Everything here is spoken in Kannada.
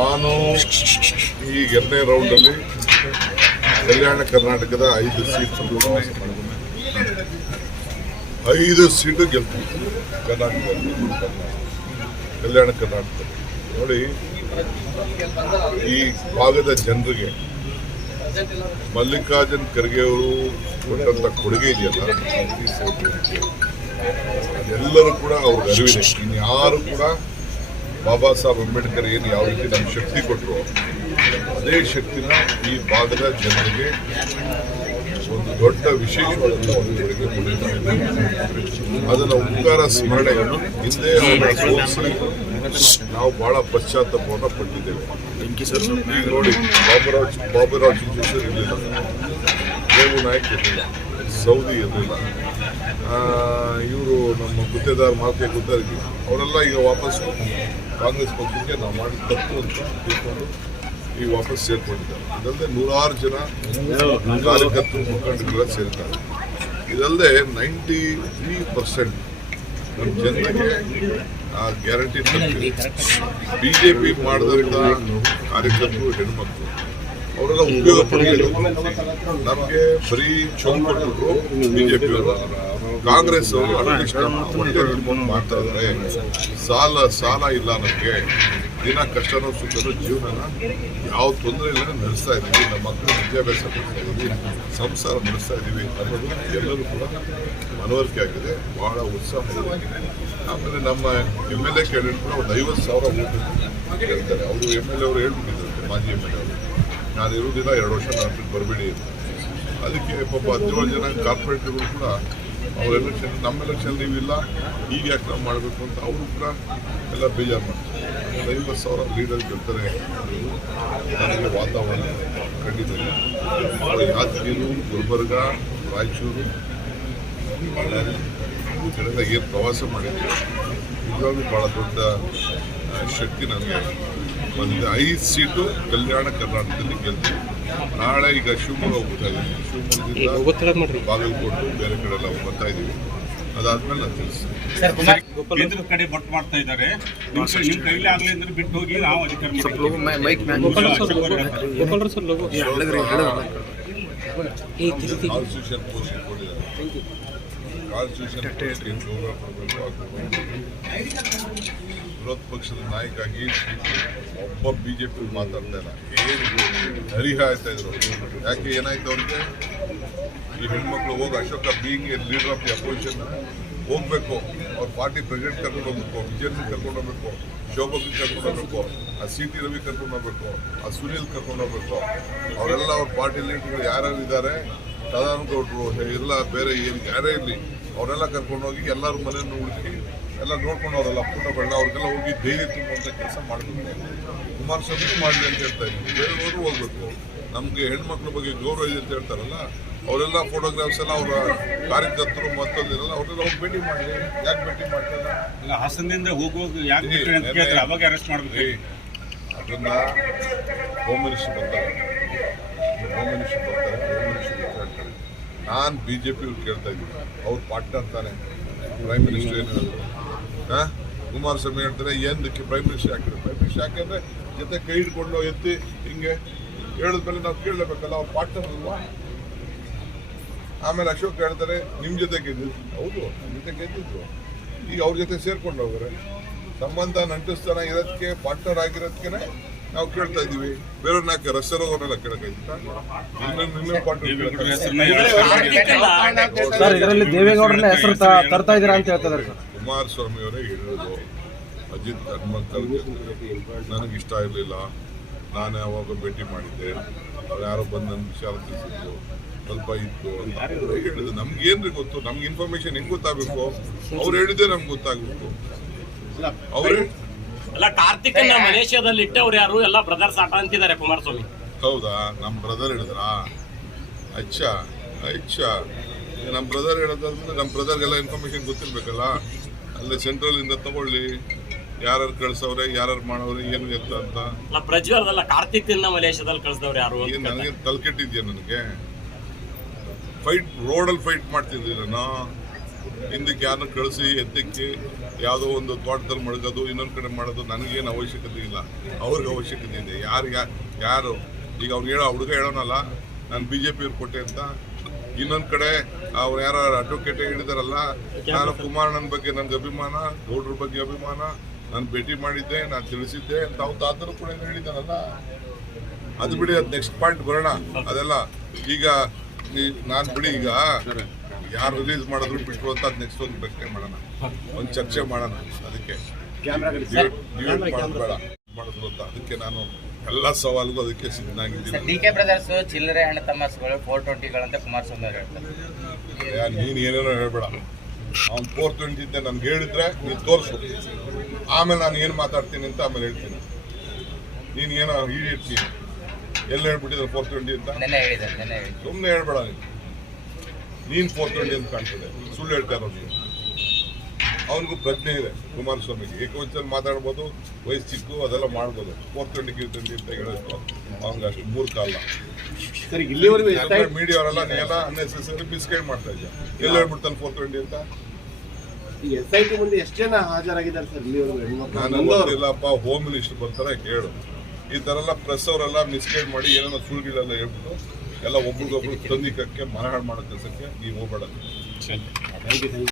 ನಾನು ಈ 2ನೇ ರೌಂಡಲ್ಲಿ ಕಲ್ಯಾಣ ಕರ್ನಾಟಕದ 5 ಸೀಟು ಗೆಲ್ತೀವಿ. ಕರ್ನಾಟಕದಲ್ಲಿ ಕಲ್ಯಾಣ ಕರ್ನಾಟಕದಲ್ಲಿ ನೋಡಿ, ಈ ಭಾಗದ ಜನರಿಗೆ ಮಲ್ಲಿಕಾರ್ಜುನ್ ಖರ್ಗೆ ಅವರು ಕೊಟ್ಟಂತ ಕೊಡುಗೆ ಇದೆಯಲ್ಲ, ಅದೆಲ್ಲರೂ ಕೂಡ ಅವ್ರಿಗೆ ಅರಿವಿದೆ. ಇನ್ಯಾರು ಕೂಡ ಬಾಬಾ ಸಾಹೇಬ್ ಅಂಬೇಡ್ಕರ್ ಏನು ಯಾವ ರೀತಿ ನಮ್ಗೆ ಶಕ್ತಿ ಕೊಟ್ಟರು, ಅದೇ ಶಕ್ತಿನ ಈ ಭಾಗದ ಜನರಿಗೆ ಒಂದು ದೊಡ್ಡ ವಿಶೇಷವಾದಂಥ ಒಂದು ಕೊಡುಗೆ ಕೊಟ್ಟಿದ್ದಾರೆ. ಅದನ್ನು ಉಪಕಾರ ಸ್ಮರಣೆ ಹಿಂದೆ ಅವರ ಸೋಲಿಸಿ ನಾವು ಬಹಳ ಪಶ್ಚಾತ್ತಾಪವನ್ನು ಪಟ್ಟಿದ್ದೇವೆ. ಈಗ ನೋಡಿ, ಬಾಬುರಾವ್ ಚಿಂಚೇಶ್ವರ್ ಇರಲಿಲ್ಲ, ದೇವು ನಾಯಕ್ ಇರಲಿಲ್ಲ, ಸೌದಿ ಇರಲಿಲ್ಲ, ಇವರು ನಮ್ಮ ಗುತ್ತೇದಾರ್ ಮಾತೆ ಗುತ್ತೇದಾರ್ ಅವರೆಲ್ಲ ಈಗ ವಾಪಸ್ಸು ಕಾಂಗ್ರೆಸ್ ಪಕ್ಷಕ್ಕೆ ನಾವು ಮಾಡಿದ ತಪ್ಪು ಅಂತ ತಿಳ್ಕೊಂಡು ಈಗ ವಾಪಸ್ ಸೇರ್ಕೊಂಡಿದ್ದಾರೆ. ಇದಲ್ಲದೆ 100 ಜನ ಕಾರ್ಯಕರ್ತರು ಮುಖಂಡರೆಲ್ಲ ಸೇರ್ತಾರೆ. ಇದಲ್ಲದೆ 93% ನಮ್ಮ ಜನರಿಗೆ ಆ ಗ್ಯಾರಂಟಿ ಬಿಜೆಪಿ ಮಾಡಿದಂಥ ಕಾರ್ಯಕರ್ತರು ಹೆಣ್ಮಕ್ಳು ಅವರೆಲ್ಲ ಉಪಯೋಗ ಪಡೆಯಲಿಲ್ಲ. ನಮಗೆ ಬರೀ ಚೌಕ್ ಕೊಟ್ಟರು ಬಿಜೆಪಿಯವರು, ಕಾಂಗ್ರೆಸ್ ಅವರು ಹೊಟ್ಟೆ ತುಂಬ ಮಾಡ್ತಾ ಇದ್ದಾರೆ. ಸಾಲ ಇಲ್ಲ, ನಮಗೆ ದಿನ ಕಷ್ಟನೋ ಸುಖನೋ ಜೀವನನ ಯಾವ ತೊಂದರೆ ಇಲ್ಲ ನಡೆಸ್ತಾ ಇದ್ದೀವಿ. ನಮ್ಮ ಮಕ್ಕಳು ವಿದ್ಯಾಭ್ಯಾಸ ಮಾಡ್ತಾ ಇದ್ದೀವಿ, ಸಂಸಾರ ನಡೆಸ್ತಾ ಇದ್ದೀವಿ ಅನ್ನೋದು ಎಲ್ಲರೂ ಕೂಡ ಮನವರಿಕೆ ಆಗಿದೆ. ಬಹಳ ಉತ್ಸಾಹ ಇದೆ. ಆಮೇಲೆ ನಮ್ಮ MLA ಕ್ಯಾಂಡಿಡೇಟ್ ಕೂಡ ಒಂದು 50,000 ಓಟ್ ಹೇಳ್ತಾರೆ. ಅವರು MLA ಅವರು ಹೇಳ್ಬಿಟ್ಟಿದ್ದಾರೆ, ಮಾಜಿ MLA ಅವರು, ನಾನು ಇರುವುದಿಲ್ಲ 2 ವರ್ಷ ನಾನು ಬರಬೇಡಿ ಅಂತ. ಅದಕ್ಕೆ ಪಾಪ 17 ಜನ ಕಾರ್ಪೊರೇಟರ್ಗಳು ಕೂಡ ಅವ್ರ ಎಲೆಕ್ಷನ್, ನಮ್ಮ ಎಲೆಕ್ಷನ್ ನೀವಿಲ್ಲ, ಈಗ ಯಾಕೆ ನಾವು ಮಾಡಬೇಕು ಅಂತ ಅವರು ಕೂಡ ಎಲ್ಲ ಬೇಜಾರು ಮಾಡ್ತಾರೆ. 50,000 ಲೀಡರ್ ಗೆಲ್ತಾರೆ ಅನ್ನೋದು ನನಗೆ ವಾತಾವರಣ ಖಂಡಿತ. ಯಾದಗಿರಿ, ಗುಲ್ಬರ್ಗ, ರಾಯಚೂರು ಕಡೆಯಿಂದ ಏನು ಪ್ರವಾಸ ಮಾಡಿದ್ದೀವಿ, ನಿಜವಾಗ್ಲೂ ಭಾಳ ದೊಡ್ಡ ಶಕ್ತಿ ನನಗೆ ಬಂದಿದೆ. 5 ಸೀಟು ಕಲ್ಯಾಣ ಕರ್ನಾಟಕದಲ್ಲಿ ಗೆಲ್ತೀವಿ. ನಾಳೆ ಈಗ ಶಿವಮೊಗ್ಗ ಹೋಗ್ತಾ ಇದ್ದೀವಿ, ಶಿವಮೊಗ್ಗದಿಂದ ಬಾಗಲಕೋಟೆ ಬೇರೆ ಕಡೆ ಎಲ್ಲ ಬರ್ತಾ ಇದ್ದೀವಿ. ಅದಾದ್ಮೇಲೆ ನಾನು ತಿಳಿಸ್ತೀನಿ. ಕೇಂದ್ರದ ಕಡೆ ಬಟ್ ಮಾಡ್ತಾ ಇದ್ದಾರೆ, ನಿಮ್ಮ ಕೈಲಿ ಆಗಲಿ ಅಂದ್ರೆ ಬಿಟ್ಟು ಹೋಗಿ ನಾವು ಅಧಿಕಾರ ಕಾನ್ಸ್ಟಿಟ್ಯೂಷನ್ ಪೋಸ್ಟ್ ಕೊಟ್ಟಿದ್ದಾರೆ. ಕಾನ್ಸ್ಟಿಟ್ಯೂಷನ್ ವಿರೋಧ ಪಕ್ಷದ ನಾಯಕ ಆಗಿ ಒಬ್ಬ ಬಿಜೆಪಿ ಮಾತಾಡ್ತಾ ಇಲ್ಲ. ಏನು ಹರಿಹ ಆಯ್ತಾ ಇದ್ರು. ಯಾಕೆ ಏನಾಯ್ತು ಅವ್ರಿಗೆ? ಈ ಹೆಣ್ಮಕ್ಳು ಹೋಗಿ Ashoka being leader of the opposition ಹೋಗ್ಬೇಕು, ಅವ್ರ ಪಾರ್ಟಿ ಪ್ರೆಸಿಡೆಂಟ್ ಕರ್ಕೊಂಡು ಹೋಗ್ಬೇಕು, ವಿಜಯನ್ ಕರ್ಕೊಂಡು ಹೋಗ್ಬೇಕು, ಶೋಭಕ್ಕೆ ಕರ್ಕೊಂಡು ಹೋಗ್ಬೇಕು, ಆ CT ರವಿ ಕರ್ಕೊಂಡು ಹೋಗ್ಬೇಕು, ಆ ಸುನೀಲ್ ಕರ್ಕೊಂಡು ಹೋಗ್ಬೇಕು. ಅವರೆಲ್ಲ ಅವ್ರ ಪಾರ್ಟಿ ಲೀಡರ್ಗಳು ಯಾರ್ಯಾರು ಇದ್ದಾರೆ, ಸದಾನಗೌಡರು ಎಲ್ಲ ಬೇರೆ ಏನು ಯಾರೇ ಇರಲಿ, ಅವರೆಲ್ಲ ಕರ್ಕೊಂಡು ಹೋಗಿ ಎಲ್ಲರ ಮನೆಯನ್ನು ಹುಡುಕಿ ಎಲ್ಲ ನೋಡ್ಕೊಂಡು ಅವರೆಲ್ಲ ಫೋಟೋಗಳನ್ನ ಅವ್ರಿಗೆಲ್ಲ ಹೋಗಿ ಧೈರ್ಯ ತುಂಬುವಂಥ ಕೆಲಸ ಮಾಡಬೇಕು. ಕುಮಾರಸ್ವಾಮಿ ಮಾಡಲಿ ಅಂತ ಹೇಳ್ತಾ ಇದ್ದೀವಿ. ಬೇರೆಯವರು ಹೋಗ್ಬೇಕು. ನಮಗೆ ಹೆಣ್ಮಕ್ಳ ಬಗ್ಗೆ ಗೌರವ ಇದೆ ಅಂತ ಹೇಳ್ತಾರಲ್ಲ, ಅವರೆಲ್ಲ ಫೋಟೋಗ್ರಾಫ್ಸ್ ಎಲ್ಲ ಅವರ ಕಾರ್ಯಕರ್ತರು ಮತ್ತೊಂದಿರಲ್ಲ, ಅವರೆಲ್ಲ ಹೋಗಿ ಭೇಟಿ ಮಾಡಲಿ. ಯಾಕೆ ಭೇಟಿ ಮಾಡ್ತಾಯಿಲ್ಲ? ಹಾಸನದಿಂದ ಹೋಗುವಾಗ ಯಾಕೆ ಅವಾಗ ಅರೆಸ್ಟ್ ಮಾಡಬೇಕು? ಅದನ್ನ ಹೋಮ್ ಮಿನಿಸ್ಟರ್ ಬರ್ತಾರೆ, ಹೇಳ್ತಾರೆ. ನಾನು BJP ಅವ್ರು ಕೇಳ್ತಾ ಇದ್ದೀನಿ, ಅವ್ರ ಪಾರ್ಟ್ನರ್ ತಾನೆ ಪ್ರೈಮ್ ಮಿನಿಸ್ಟರ್ ಏನಾದ್ರು. ಕುಮಾರಸ್ವಾಮಿ ಹೇಳ್ತಾರೆ ಏನಕ್ಕೆ ಪ್ರೈಮ್ ಮಿನಿಸ್ಟರ್ ಹಾಕಿದ್ರು. ಪ್ರೈಮ್ ಮಿನಿಸ್ಟರ್ ಯಾಕಂದ್ರೆ ಜೊತೆ ಕೈ ಹಿಡ್ಕೊಂಡು ಎತ್ತಿ ಹಿಂಗೆ ಹೇಳಿದ್ಮೇಲೆ ನಾವು ಕೇಳಲೇಬೇಕಲ್ಲ, ಅವ್ರ ಪಾರ್ಟ್ನರ್ ಅಲ್ವಾ. ಆಮೇಲೆ ಅಶೋಕ್ ಹೇಳ್ತಾರೆ ನಿಮ್ಮ ಜೊತೆ ಗೆದ್ದಿದ್ರು. ಹೌದು, ನಮ್ಮ ಜೊತೆ ಗೆದ್ದಿದ್ರು. ಈಗ ಅವ್ರ ಜೊತೆ ಸೇರ್ಕೊಂಡು ಹೋಗ್ರೆ ಸಂಬಂಧ ನಂಟಿಸ್ತಾನ ಇರೋದಕ್ಕೆ, ಪಾರ್ಟ್ನರ್ ಆಗಿರೋದಕ್ಕೆ ನಾವು ಕೇಳ್ತಾ ಇದ್ದೀವಿ. ಬೇರೆಯವ್ರನ್ನ ಯಾಕೆ ರಸ್ತೆಲ್ಲ ಅವ್ರನ್ನೆಲ್ಲ ಕೇಳಕ್ಕಾಯ್ತಾ? ಇನ್ನೊಂದು ಪಾರ್ಟ್ನರ್ ಕುಮಾರಸ್ವಾಮಿ ಅವರೇ ಹೇಳಿರೋದು, ಅಜಿತ್ ಹನುಮಂತಲ್ ನನಗೆ ಇಷ್ಟ ಇರಲಿಲ್ಲ, ನಾನು ಯಾವಾಗ ಭೇಟಿ ಮಾಡಿದ್ದೆ, ಅವ್ರು ಯಾರೋ ಬಂದು ನನ್ನ ವಿಚಾರ ತಿಳಿಸಿದ್ರು, ಸ್ವಲ್ಪ ಇತ್ತು ಹೇಳಿದ್ರು. ನಮ್ಗೇನ್ರಿ ಗೊತ್ತು? ನಮ್ಗೆ ಇನ್ಫಾರ್ಮೇಶನ್ ಹೆಂಗ್ ಗೊತ್ತಾಗಬೇಕು? ಅವ್ರು ಹೇಳಿದ್ದೆ ನಮ್ಗೆ ಗೊತ್ತಾಗಬೇಕು. ಅವ್ರೇ ಅಲ್ಲ, ಕಾರ್ತಿಕನ್ನ ಮಲೇಷ್ಯಾದಲ್ಲಿ ಇಟ್ಟವ್ರು ಯಾರು? ಎಲ್ಲ ಬ್ರದರ್ಸ್ ಆಟ ಅಂತಿದ್ದಾರೆ ಕುಮಾರಸ್ವಾಮಿ. ಹೌದಾ? ನಮ್ಮ ಬ್ರದರ್ ಹೇಳಿದ್ರಾ? ಅಚ್ಚಾ, ನಮ್ಮ ಬ್ರದರ್ ಹೇಳೋದಾದ್ಮೇಲೆ ನಮ್ಮ ಬ್ರದರ್ಗೆಲ್ಲ ಇನ್ಫಾರ್ಮೇಶನ್ ಗೊತ್ತಿರ್ಬೇಕಲ್ಲ. ಅಲ್ಲೇ ಸೆಂಟ್ರಲ್ ಇಂದ ತಗೊಳ್ಳಿ, ಯಾರು ಕಳ್ಸವ್ರೆ, ಯಾರು ಮಾಡವ್ರೆ, ಏನು ಎತ್ತ ಅಂತ. ಪ್ರಜ್ವಲ್ ಕಾರ್ತಿಕನ್ನ ಮಲೇಷ್ಯಾದಲ್ಲಿ ಕಳ್ಸಿದವ್ರು ಯಾರು? ನನಗೆ ತಲೆಕೆಟ್ಟಿದ್ಯಾ? ನನಗೆ ಫೈಟ್ ರೋಡಲ್ಲಿ ಫೈಟ್ ಮಾಡ್ತಿದ್ದೀರ. ಹಿಂದಕ್ಕೆ ಯಾರನ್ನ ಕಳಿಸಿ ಎತ್ತಕ್ಕೆ ಯಾವುದೋ ಒಂದು ತೋಟದಲ್ಲಿ ಮಡಗೋದು ಇನ್ನೊಂದು ಕಡೆ ಮಾಡೋದು ನನಗೇನು ಅವಶ್ಯಕತೆ ಇಲ್ಲ, ಅವ್ರಿಗೆ ಅವಶ್ಯಕತೆ ಇದೆ. ಯಾರು ಈಗ ಅವ್ರು ಹುಡುಗ ಹೇಳೋನಲ್ಲ ನಾನು BJP ಅವ್ರು ಕೊಟ್ಟೆ ಅಂತ, ಇನ್ನೊಂದು ಕಡೆ ಅವ್ರು ಯಾರೋ ಅಡ್ವೊಕೇಟ್ ಹೇಳಿದಾರಲ್ಲ ನಾನು ಕುಮಾರಣ್ಣನ ಬಗ್ಗೆ ನನಗೆ ಅಭಿಮಾನ, ಗೌಡ್ರ ಬಗ್ಗೆ ಅಭಿಮಾನ, ನಾನು ಭೇಟಿ ಮಾಡಿದ್ದೆ, ನಾನು ತಿಳಿಸಿದ್ದೆ ಅಂತ ಅವ್ರು ತಾತರು ಕೂಡ ಹೇಳಿದಾರಲ್ಲ. ಅದು ಬಿಡಿ, ಅದು ನೆಕ್ಸ್ಟ್ ಪಾಯಿಂಟ್ ಬರೋಣ. ಅದೆಲ್ಲ ಈಗ ನಾನು ಬಿಡಿ, ಈಗ ಯಾರು ರಿಲೀಸ್ ಮಾಡಿದ್ರು ಬಿಟ್ರು ಅಂತ ಅದು ನೆಕ್ಸ್ಟ್ ಒಂದು ಪ್ರಶ್ನೆ ಮಾಡೋಣ, ಒಂದು ಚರ್ಚೆ ಮಾಡೋಣ. ಅದಕ್ಕೆ ಬೇಡ ಮಾಡಿದ್ರು ಅಂತ ಅದಕ್ಕೆ ನಾನು ಎಲ್ಲ ಸವಾಲಿಗೂ ಅದಕ್ಕೆ ಸಿದ್ಧನಾಗಿದ್ದೀನಿ. DK ಬ್ರದರ್ಸ್ ಚಿಲ್ಲರೆ ಹಣ ತಮ್ಮಸ್ಗಳು 420ಗಳಂತ ಕುಮಾರಸ್ವಾಮಿ ಅವರು ಹೇಳ್ತಾರೆ. ನೀನು ಏನೇನೋ ಹೇಳ್ಬೇಡ. ಅವ್ನು 420 ಇದ್ದೆ ನನ್ಗೆ ಹೇಳಿದ್ರೆ ನೀನು ತೋರಿಸು, ಆಮೇಲೆ ನಾನು ಏನು ಮಾತಾಡ್ತೀನಿ ಅಂತ ಆಮೇಲೆ ಹೇಳ್ತೀನಿ. ನೀನು ಏನೋ ಹಿಡಿಯಿರ್ತೀನಿ, ಎಲ್ಲ ಹೇಳ್ಬಿಟ್ಟಿದ್ರೆ 420 ಅಂತ ಸುಮ್ಮನೆ ಹೇಳ್ಬೇಡ. ನೀನು 420 ಅಂತ ಕಾಣ್ತದೆ, ಸುಳ್ಳು ಹೇಳ್ತಾ ಇರೋದು. ಅವನಿಗೂ ಪ್ರಜ್ಞೆ ಇದೆ ಕುಮಾರಸ್ವಾಮಿಗೆ, ಏಕವಚನ ಮಾತಾಡ್ಬೋದು, ವಯಸ್ಸು ಚಿಕ್ಕು ಅದೆಲ್ಲ ಮಾಡ್ಬೋದು. 420 ಅಂತ ಹೇಳೋದು ಅವ್ನಿಗೆ ಅಷ್ಟು ಮೂರ್ಖ ಅಲ್ಲ. ಮೀಡಿಯಾ ಅವರೆಲ್ಲ ನೀವೆಲ್ಲ ಅನ್ನೆಸೆಸರಿ ಮಿಸ್ಗೈಡ್ ಮಾಡ್ತಾ ಇದ್ದ. ಎಲ್ಲ ಹೇಳ್ಬಿಡ್ತಾನೆ 420 ಅಂತ. SIT ಮುಂದೆ ಎಷ್ಟು ಜನ ಹಾಜರಾಗಿದ್ದಾರೆ ಸರ್? ನಾನು ಗೊತ್ತಿಲ್ಲಪ್ಪ, ಹೋಮ್ ಮಿನಿಸ್ಟರ್ ಬರ್ತಾರೆ ಕೇಳು. ಈ ಥರ ಎಲ್ಲ ಪ್ರೆಸ್ ಅವರೆಲ್ಲ ಮಿಸ್ಗೈಡ್ ಮಾಡಿ ಏನೇನೋ ಸುಳ್ಳುಗಳೆಲ್ಲ ಹೇಳ್ಬಿಟ್ಟು ಎಲ್ಲ ಒಬ್ರಿಗೊಬ್ರು ತಂದಿಕಕ್ಕೆ ಮನಹಾಳು ಮಾಡೋ ಕೆಲಸಕ್ಕೆ ನೀವು ಹೋಗ್ಬೇಡ.